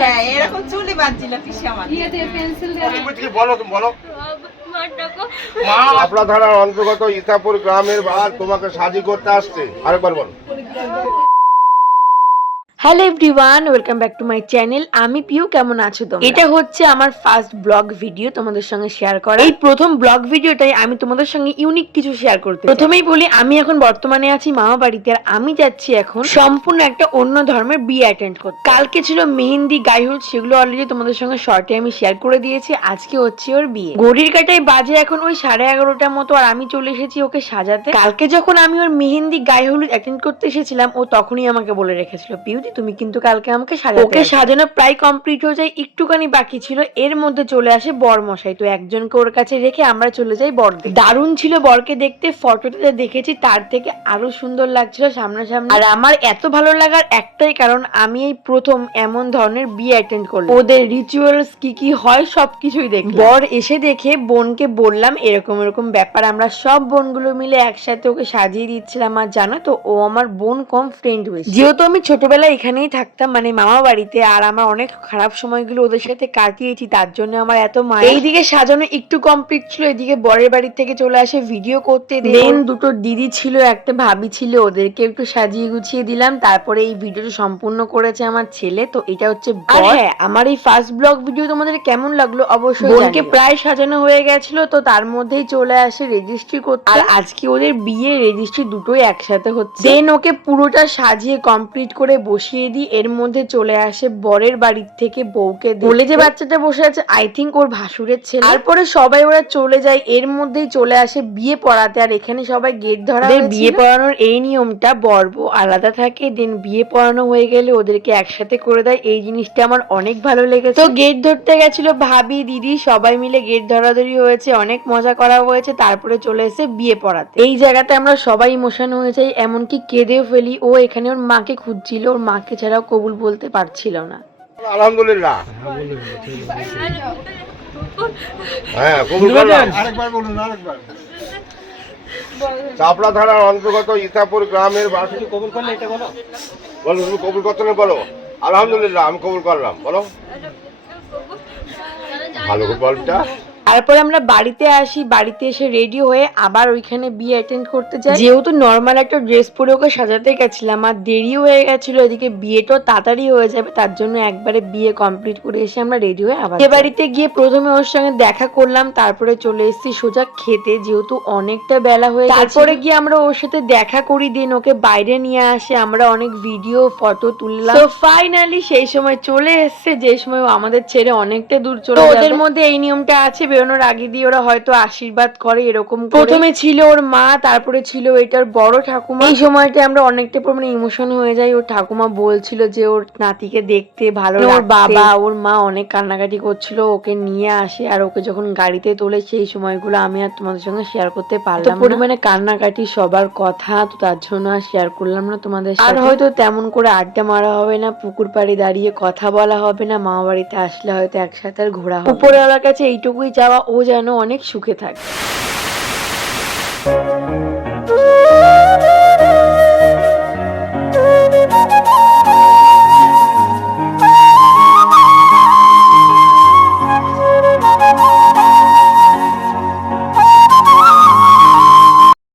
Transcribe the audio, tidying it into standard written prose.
হ্যাঁ এরকম চুলি বাঁধছিল পিসি আমার। বলো মা আপনা থানার অন্তর্গত ইতাপুর গ্রামের বাদ তোমাকে সাজি করতে আসছে। আরেকবার বল। Hello everyone, welcome back to my channel. আমি পিউ, কেমন আছো তোমরা? এটা হচ্ছে আমার ফার্স্ট ব্লগ ভিডিও তোমাদের সঙ্গে শেয়ার করা। এই প্রথম ব্লগ ভিডিওটাই আমি তোমাদের সঙ্গে ইউনিক কিছু শেয়ার করতে চাই। প্রথমেই বলি, আমি এখন বর্তমানে আছি মামা বাড়িতে, আর আমি যাচ্ছি এখন সম্পূর্ণ একটা অন্য ধর্মের বিয়ে অ্যাটেন্ড করতে। কালকে ছিল মেহেন্দি, গায়ে সেগুলো অলরেডি তোমাদের সঙ্গে শর্টে আমি শেয়ার করে দিয়েছি। আজকে হচ্ছে ওর বিয়ে। ঘড়ির কাঁটায় বাজে এখন ওই 11:30টার মতো, আর আমি চলে এসেছি ওকে সাজাতে। কালকে যখন আমি ওর মেহেন্দি, গায়ে হলুদ অ্যাটেন্ড করতে এসেছিলাম, ও তখনই আমাকে বলে রেখেছিল, পিউ তুমি কিন্তু কালকে আমাকে সাজাতে। ওকে সাজানো প্রায় কমপ্লিট হয়ে যায়, একটুখানি বাকি ছিল। এর মধ্যে চলে আসে বর মশাই, তো একজনকে ওর কাছে রেখে আমরা চলে যাই বর দেখতে। দারুণ ছিল বরকে দেখতে, ফটোতে দেখেছি তার থেকে আরো সুন্দর লাগছিল সামনাসামনি। আর আমার এত ভালো লাগার একটাই কারণ, আমি এই প্রথম এমন ধরনের বিয়ে অ্যাটেন্ড করলাম। ওদের রিচুয়ালস কি কি হয় সবকিছুই দেখ। বর এসে দেখে বোনকে বললাম এরকম এরকম ব্যাপার, আমরা সব বোনগুলো মিলে একসাথে ওকে সাজিয়ে দিচ্ছিলাম। আর জানো তো, ও আমার বোন কম ফ্রেন্ড হয়েছে। যেহেতু আমি ছোটবেলায় এখানেই থাকতাম, মানে মামা বাড়িতে, আর আমার অনেক খারাপ সময়গুলো ওদের সাথে কাটিয়েছি, তার জন্য আমার এত মায়া। এইদিকে সাজানো একটু কমপ্লিট ছিল, এদিকে বরের বাড়ি থেকে চলে আসে ভিডিও করতে। দেন দুটো দিদি ছিল, একটা ভাবি ছিল, ওদেরকে একটু সাজিয়ে গুছিয়ে দিলাম। তারপরে এই ভিডিওটা সম্পূর্ণ করেছে আমার ছেলে। তো এটা হচ্ছে বর। হ্যাঁ, আমার এই ফার্স্ট ব্লগ ভিডিও তোমাদের কেমন লাগলো অবশ্যই। বোনকে প্রায় সাজানো হয়ে গেছিল, তো তার মধ্যেই চলে আসে রেজিস্ট্রি করতে। আর আজকে ওদের বিয়ে রেজিস্ট্রি দুটোই একসাথে হচ্ছে। দেন ওকে পুরোটা সাজিয়ে কমপ্লিট করে বসিয়ে দিই। এর মধ্যে চলে আসে বরের বাড়ির থেকে বউকে বলে, যে বাচ্চাটা বসে আছে আই থিঙ্ক ওর ভাসুরের ছেলে। তারপরে সবাই ওরা চলে যায়। এর মধ্যেই চলে আসে বিয়ে পড়াতে, আর এখানে সবাই গেট ধরা। বিয়ে পড়ানোর এই নিয়মটা বর বউ আলাদা থাকে, দেন বিয়ে পড়ানো হয়ে গেলে ওদেরকে একসাথে করে দেয়। এই জিনিসটা আমার অনেক ভালো লেগেছে। তো গেট ধরতে গেছিল ভাবি, দিদি, সবাই মিলে গেট ধরাধরি হয়েছে, অনেক মজা করা হয়েছে। তারপরে চলে এসে বিয়ে পড়াতে। এই জায়গাতে আমরা সবাই ইমোশন হয়ে যাই, এমনকি কেঁদেও ফেলি। ও এখানে ওর মাকে খুঁজছিল, ওর মাকে ছাড়াও কবুল বলতে পারছিল না। আলহামদুলিল্লাহ। হ্যাঁ কবুল করলাম। আরেকবার বলুন, আরেকবার। চাপড়া থানার অন্তর্গত ইতাপুর গ্রামের বাসী কবুল করলে এটা বলো। বলো তুমি কবুল করতে না, বলো আলহামদুলিল্লাহ আমি কবুল করলাম। বলো ভালো করে বলটা। তারপরে আমরা বাড়িতে আসি, বাড়িতে এসে রেডি হয়ে আবার ওইখানে বিয়ে অ্যাটেন্ড করতে যাই। যেহেতু নর্মাল একটা ড্রেস পরে ওকে সাজাতে গেছিলাম, আর দেরি হয়ে গেছিল, এদিকে বিয়েটাও তাড়াতাড়ি হয়ে যাবে, তার জন্য একবারে বিয়ে কমপ্লিট করে এসে আমরা রেডি হয়ে আবার এ বাড়িতে গিয়ে প্রথমে ওর সঙ্গে দেখা করলাম। তারপরে চলে এসেছি সোজা খেতে, যেহেতু অনেকটা বেলা হয়ে গেছে। তারপরে গিয়ে আমরা ওর সাথে দেখা করি, দিন ওকে বাইরে নিয়ে আসে, আমরা অনেক ভিডিও ফটো তুললাম। তো ফাইনালি সেই সময় চলে এসেছে, যে সময় আমাদের ছেড়ে অনেকটা দূর চলে যাবে। ওদের মধ্যে এই নিয়মটা আছে, বেরোনোর আগে দিয়ে ওরা হয়তো আশীর্বাদ করে এরকম। প্রথমে ছিল ওর মা, তারপরে ছিল এটার বড় ঠাকুমা। এই সময়টা আমরা অনেকটা পরিমাণে ইমোশন হয়ে যাই। ওর ঠাকুমা বলছিল যে ওর নাতিকে দেখতে ভালো, ওর বাবা ওর মা অনেক কান্নাকাটি করছিল, ওকে নিয়ে আসে। আর ওকে যখন গাড়িতে তোলে, সেই সময়গুলো আমি আর তোমাদের সঙ্গে শেয়ার করতে পারলাম না। পরিমাণে কান্নাকাটি সবার কথা, তো তার জন্য আর শেয়ার করলাম না তোমাদের সাথে। আর হয়তো তেমন করে আড্ডা মারা হবে না, পুকুর পাড়ে দাঁড়িয়ে কথা বলা হবে না, মামা বাড়িতে আসলে হয়তো একসাথে আর ঘোরা হবে। উপরওয়ালার কাছে এইটুকুই চাওয়া, ও যেন অনেক সুখে থাকে।